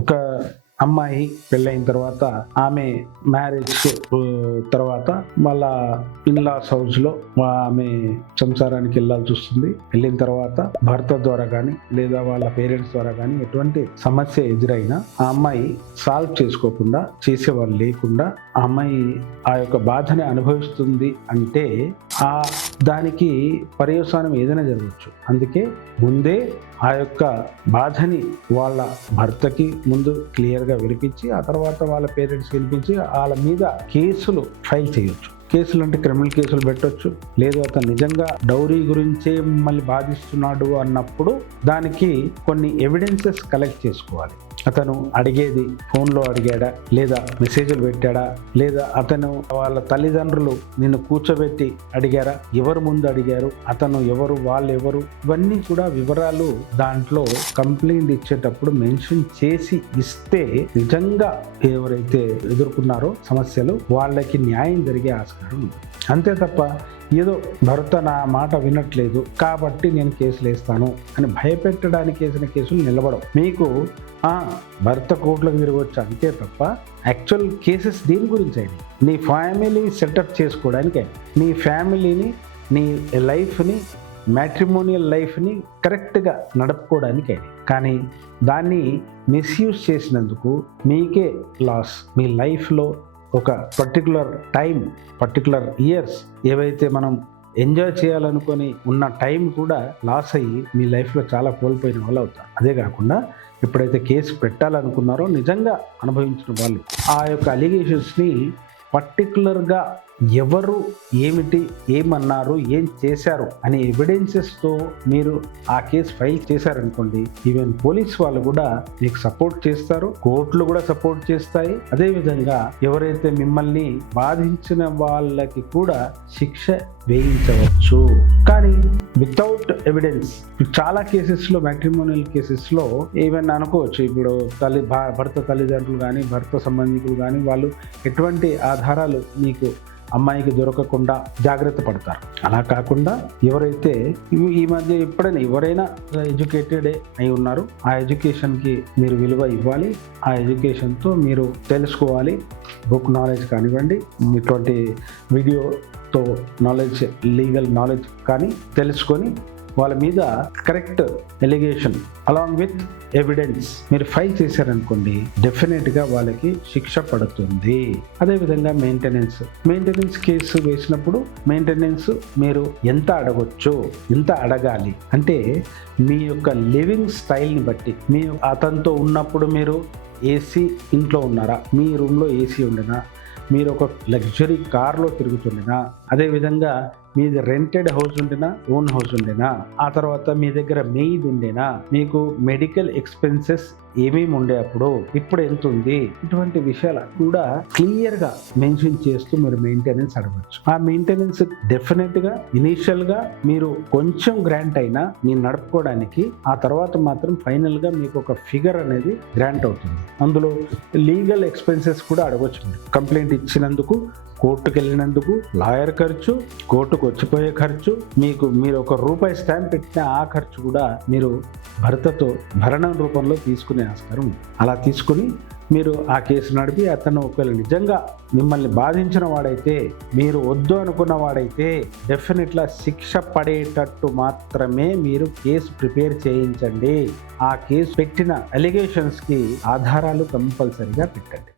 ఒక అమ్మాయి పెళ్ళైన తర్వాత ఆమె మ్యారేజ్ తర్వాత మళ్ళా ఇన్లాస్ హౌస్ లో ఆమె సంసారానికి వెళ్ళాల్సి వస్తుంది. వెళ్ళిన తర్వాత భర్త ద్వారా కానీ లేదా వాళ్ళ పేరెంట్స్ ద్వారా కానీ ఎటువంటి సమస్య ఎదురైనా ఆ అమ్మాయి సాల్వ్ చేసుకోకుండా, చేసేవాళ్ళు లేకుండా ఆ అమ్మాయి ఆ యొక్క బాధని అనుభవిస్తుంది అంటే దానికి పర్యవసానం ఏదైనా జరగవచ్చు. అందుకే ముందే ఆ యొక్క బాధని వాళ్ళ భర్తకి ముందు క్లియర్గా వినిపించి, ఆ తర్వాత వాళ్ళ పేరెంట్స్ వినిపించి వాళ్ళ మీద కేసులు ఫైల్ చేయొచ్చు. కేసులు అంటే క్రిమినల్ కేసులు పెట్టొచ్చు. లేదు అతను నిజంగా డౌరీ గురించే మిమ్మల్ని బాధిస్తున్నాడు అన్నప్పుడు దానికి కొన్ని ఎవిడెన్సెస్ కలెక్ట్ చేసుకోవాలి. అతను అడిగేది ఫోన్లో అడిగాడా, లేదా మెసేజ్లు పెట్టాడా, లేదా అతను వాళ్ళ తల్లిదండ్రులు నిన్ను కూర్చోబెట్టి అడిగారా, ఎవరు ముందు అడిగారు, అతను ఎవరు, వాళ్ళు ఎవరు, ఇవన్నీ కూడా వివరాలు దాంట్లో కంప్లైంట్ ఇచ్చేటప్పుడు మెన్షన్ చేసి ఇస్తే నిజంగా ఎవరైతే ఎదుర్కొన్నారో సమస్యలు వాళ్ళకి న్యాయం జరిగే ఆస్కారం ఉంది. అంతే తప్ప ఏదో భర్త నా మాట వినట్లేదు కాబట్టి నేను కేసులు వేస్తాను అని భయపెట్టడానికి వేసిన కేసులు నిలబడవు. మీకు భర్త కోర్టులకు తిరగవచ్చు అంతే తప్ప యాక్చువల్ కేసెస్ దీని గురించి అయినా నీ ఫ్యామిలీ సెటప్ చేసుకోవడానికి, నీ ఫ్యామిలీని, నీ లైఫ్ని, మ్యాట్రిమోనియల్ లైఫ్ని కరెక్ట్గా నడుపుకోవడానికి అయినా. కానీ దాన్ని మిస్యూజ్ చేసినందుకు మీకే లాస్. మీ లైఫ్లో ఒక పర్టికులర్ టైం, పర్టికులర్ ఇయర్స్ ఏవైతే మనం ఎంజాయ్ చేయాలనుకొని ఉన్న టైం కూడా లాస్ అయ్యి మీ లైఫ్లో చాలా కోల్పోయిన వాళ్ళు అవుతారు. అదే కాకుండా ఎప్పుడైతే కేసు పెట్టాలనుకున్నారో నిజంగా అనుభవించిన వాళ్ళు ఆ యొక్క అలిగేషన్స్ని పర్టికులర్గా ఎవరు, ఏమిటి, ఏమన్నారు, ఏం చేశారు అనే ఎవిడెన్సెస్తో మీరు ఆ కేసు ఫైల్ చేశారనుకోండి, ఈవెన్ పోలీస్ వాళ్ళు కూడా మీకు సపోర్ట్ చేస్తారు, కోర్టులు కూడా సపోర్ట్ చేస్తాయి. అదేవిధంగా ఎవరైతే మిమ్మల్ని బాధించిన వాళ్ళకి కూడా శిక్ష వేయించవచ్చు. కానీ వితౌట్ ఎవిడెన్స్ చాలా కేసెస్లో, మ్యాట్రిమోనియల్ కేసెస్లో ఏమైనా అనుకోవచ్చు. ఇప్పుడు భర్త తల్లిదండ్రులు కానీ, భర్త సంబంధికులు కానీ వాళ్ళు ఎటువంటి ఆధారాలు మీకు అమ్మాయికి దొరకకుండా జాగ్రత్త పడతారు. అలా కాకుండా ఎవరైతే ఈ మధ్య ఎప్పుడైనా ఎవరైనా ఎడ్యుకేటెడే అయి ఉన్నారు, ఆ ఎడ్యుకేషన్కి మీరు విలువ ఇవ్వాలి. ఆ ఎడ్యుకేషన్తో మీరు తెలుసుకోవాలి. బుక్ నాలెడ్జ్ కానివ్వండి, ఇటువంటి వీడియోతో నాలెడ్జ్, లీగల్ నాలెడ్జ్ కానీ తెలుసుకొని వాళ్ళ మీద correct allegation along with evidence మీరు ఫైల్ చేశారనుకోండి, డెఫినెట్గా వాళ్ళకి శిక్ష పడుతుంది. అదేవిధంగా మెయింటెనెన్స్ కేసు వేసినప్పుడు మెయింటెనెన్స్ మీరు ఎంత అడగొచ్చు, ఎంత అడగాలి అంటే మీ యొక్క లివింగ్ స్టైల్ని బట్టి. మీ అతనితో ఉన్నప్పుడు మీరు ఏసీ ఇంట్లో ఉన్నారా, మీ రూమ్లో ఏసీ ఉండినా, మీరు ఒక లగ్జరీ కార్లో తిరుగుతుండినా, అదేవిధంగా మీది రెంటెడ్ హౌస్ ఉండినా, ఓన్ హౌస్ ఉండినా, ఆ తర్వాత మీ దగ్గర మెయిడ్ ఉండేనా, మీకు మెడికల్ ఎక్స్పెన్సెస్ ఏమేమి ఉండే అప్పుడు, ఇప్పుడు ఎంత ఉంది, ఇటువంటి విషయాలు కూడా క్లియర్గా మెన్షన్ చేస్తూ మీరు మెయింటెనెన్స్ అడగవచ్చు. ఆ మెయింటెనెన్స్ డెఫినెట్గా ఇనీషియల్గా మీరు కొంచెం గ్రాంట్ అయినా మీరు నడుపుకోవడానికి, ఆ తర్వాత మాత్రం ఫైనల్గా మీకు ఒక ఫిగర్ అనేది గ్రాంట్ అవుతుంది. అందులో లీగల్ ఎక్స్పెన్సెస్ కూడా అడగవచ్చు. కంప్లైంట్ ఇచ్చినందుకు, కోర్టుకు వెళ్ళినందుకు లాయర్ ఖర్చు, కోర్టుకు వచ్చిపోయే ఖర్చు, మీరు ₹1 స్టాంప్ పెట్టిన ఆ ఖర్చు కూడా మీరు భర్తతో భరణం రూపంలో తీసుకునే ఆస్కారం ఉంది. అలా తీసుకుని మీరు ఆ కేసు నడిపి అతను ఒకవేళ నిజంగా మిమ్మల్ని బాధించిన వాడైతే, మీరు వద్దు అనుకున్న వాడైతే డెఫినెట్గా శిక్ష పడేటట్టు మాత్రమే మీరు కేసు ప్రిపేర్ చేయించండి. ఆ కేసు పెట్టిన అలిగేషన్స్కి ఆధారాలు కంపల్సరీగా పెట్టండి.